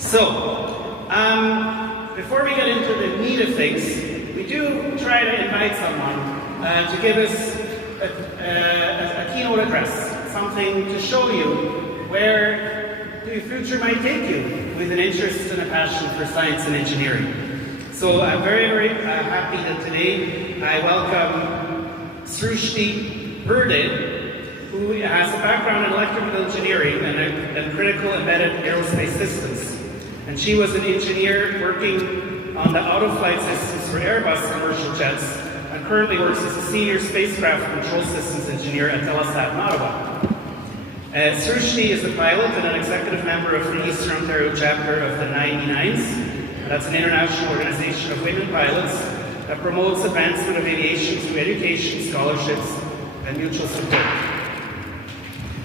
So, before we get into the meat of things, we do try to invite someone to give us a keynote address, something to show you where the future might take you with an interest and a passion for science and engineering. So I'm very, very happy that today I welcome Sujata, who has a background in electrical engineering and critical embedded aerospace systems. And she was an engineer working on the out-of-flight systems for Airbus commercial jets, and currently works as a senior spacecraft control systems engineer at Telesat in Ottawa. Sujata is a pilot and an executive member of the Eastern Ontario chapter of the 99s. That's an international organization of women pilots that promotes advancement of aviation through education, scholarships, and mutual support.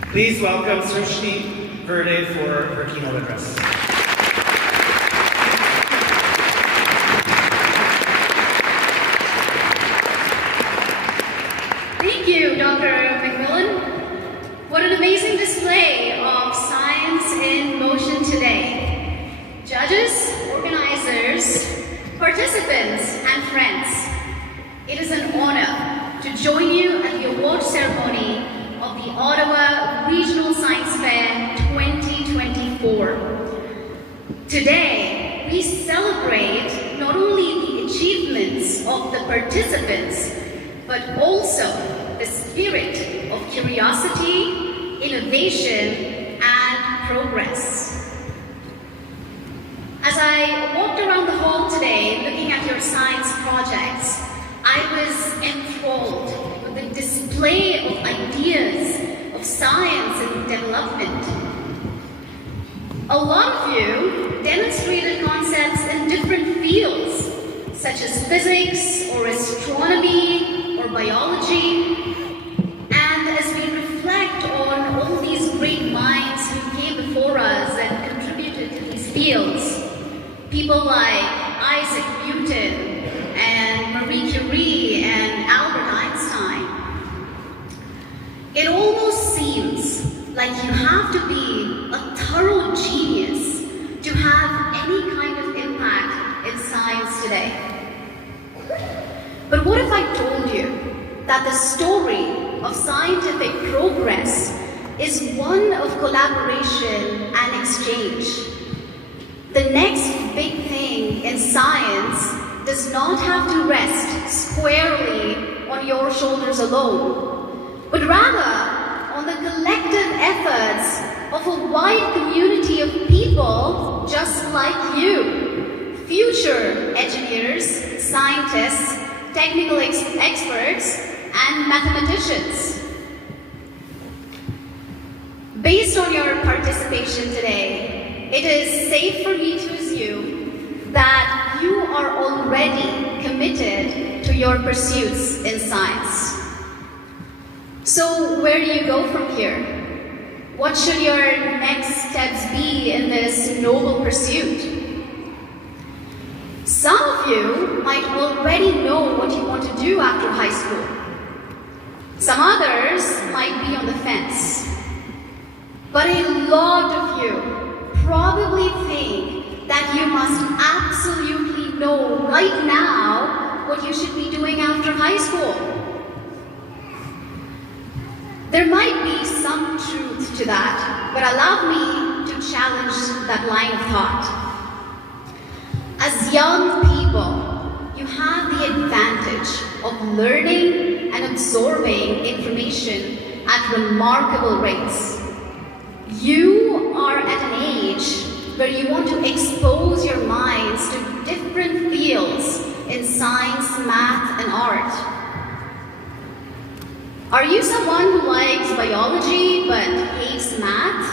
Please welcome Sujata for her keynote address. Thank you, Dr. McMillan. What an amazing display of science in motion today. Judges, organizers, participants, and friends, it is an honor to join you at the award ceremony of the Ottawa Regional Science Fair 2024. Today, we celebrate not only the achievements of the participants, but also the spirit of curiosity, innovation, and progress. As I walked around the hall today looking at your science projects, I was enthralled with the display of ideas of science and development. A lot of you demonstrated concepts in different fields, such as physics or astronomy or biology. And as we reflect on all these great minds who came before us and contributed to these fields, people like Isaac Newton and Marie Curie and Albert Einstein, it almost seems like you have to be a thorough genius to have any kind of impact in science today. But what if I told you that the story of scientific progress is one of collaboration and exchange? The next big thing in science does not have to rest squarely on your shoulders alone, but rather on the collective efforts of a wide community of people just like you, future engineers, scientists, technical experts, and mathematicians. Based on your participation today, it is safe for me to assume that you are already committed to your pursuits in science. So where do you go from here? What should your next steps be in this noble pursuit? Some of you might already know what you want to do after high school. Some others might be on the fence. But a lot of you probably think that you must absolutely know right now what you should be doing after high school. There might be some truth to that, but allow me to challenge that line of thought. As young people, you have the advantage of learning and absorbing information at remarkable rates. You are at an age where you want to expose your minds to different fields in science, math, and art. Are you someone who likes biology but hates math?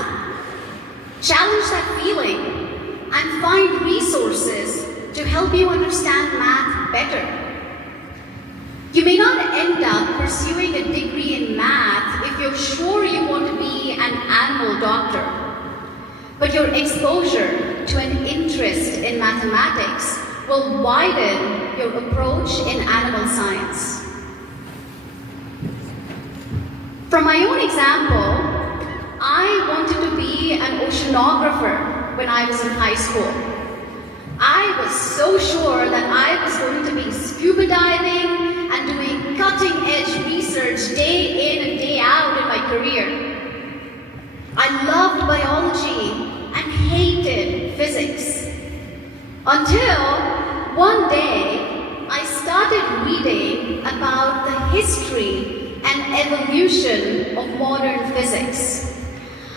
Challenge that feeling and find resources to help you understand math better. You may not end up pursuing a degree in math if you're sure you want to be an animal doctor, but your exposure to an interest in mathematics will widen your approach in animal science. From my own example, I wanted to be an oceanographer when I was in high school. I was so sure that I was going to be scuba diving and doing cutting-edge research day in and day out in my career. I loved biology and hated physics. Until one day, I started reading about the history and evolution of modern physics.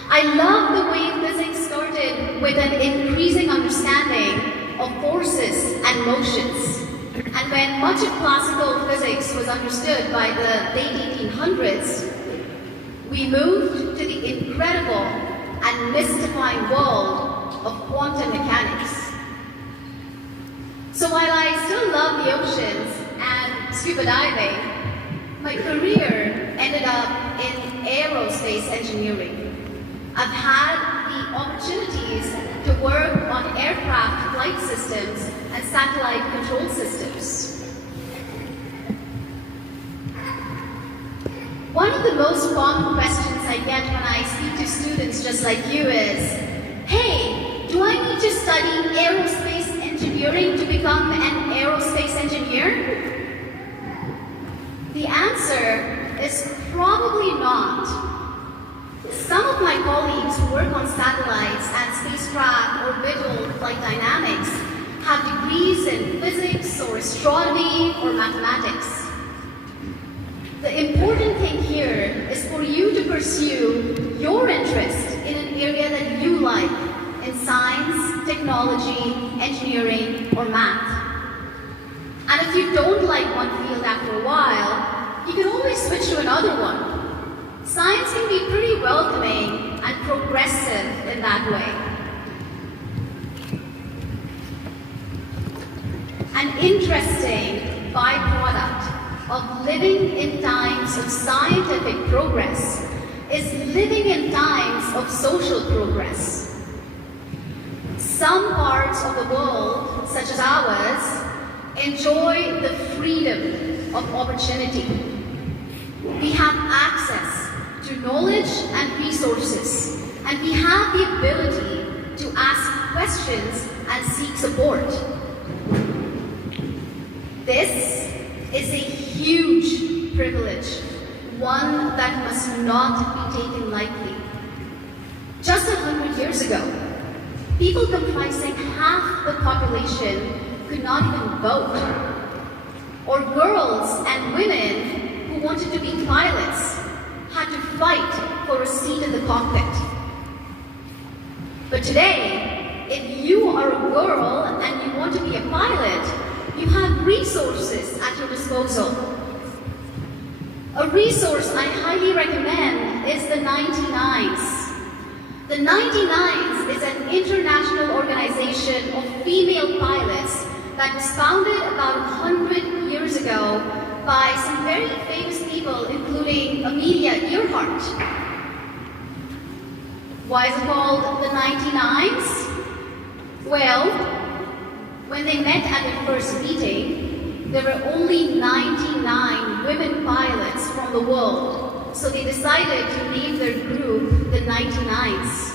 I loved the way physics started with an increasing understanding of forces and motions. And when much of classical physics was understood by the late 1800s, we moved to the incredible and mystifying world of quantum mechanics. So while I still love the oceans and scuba diving, my career ended up in aerospace engineering. I've had the opportunities to work on aircraft flight systems and satellite control systems. One of the most common questions I get when I speak to students just like you is, hey, do I need to study aerospace engineering to become an aerospace engineer? The answer is probably not. Some of my colleagues who work on satellites and spacecraft orbital flight dynamics have degrees in physics or astronomy or mathematics. The important thing here is for you to pursue your interest in an area that you like, in science, technology, engineering, or math. And if you don't like one field after a while, you can always switch to another one. Science can be pretty welcoming and progressive in that way. An interesting byproduct of living in times of scientific progress is living in times of social progress. Some parts of the world, such as ours, enjoy the freedom of opportunity. We have access to knowledge and resources, and we have the ability to ask questions and seek support. This is a huge privilege, one that must not be taken lightly. Just 100 years ago, people comprising half the population could not even vote, or girls and women who wanted to be pilots had to fight for a seat in the cockpit. But today, if you are a girl and you want to be a pilot, you have resources at your disposal. A resource I highly recommend is the 99s. The 99s is an international organization of female pilots that was founded about 100 years ago by some very famous people, including Amelia Earhart. Why is it called the 99s? Well, when they met at their first meeting, there were only 99 women pilots from the world, so they decided to name their group the 99s.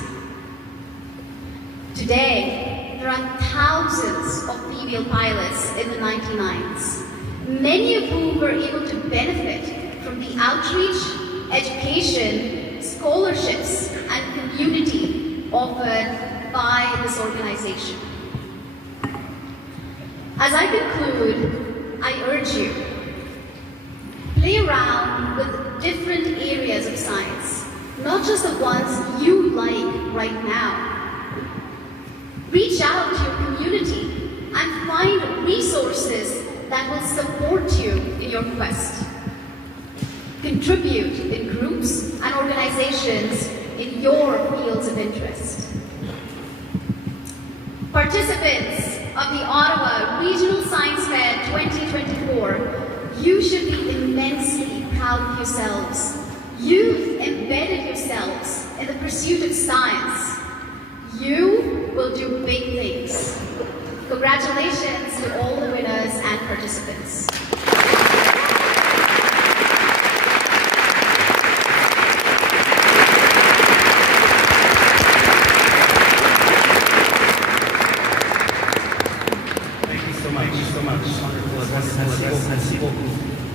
Today, there are thousands of female pilots in the 99s, many of whom were able to benefit from the outreach, education, scholarships, and community offered by this organization. As I conclude, I urge you, play around with different areas of science, not just the ones you like right now. Reach out to your community and find resources that will support you in your quest. Contribute in groups and organizations in your fields of interest. Participants of the Ottawa Regional Science Fair 2024, you should be immensely proud of yourselves. You've embedded yourselves in the pursuit of science. You will do big things. Congratulations to all the winners and participants. so much. Wonderful address. Merci beaucoup.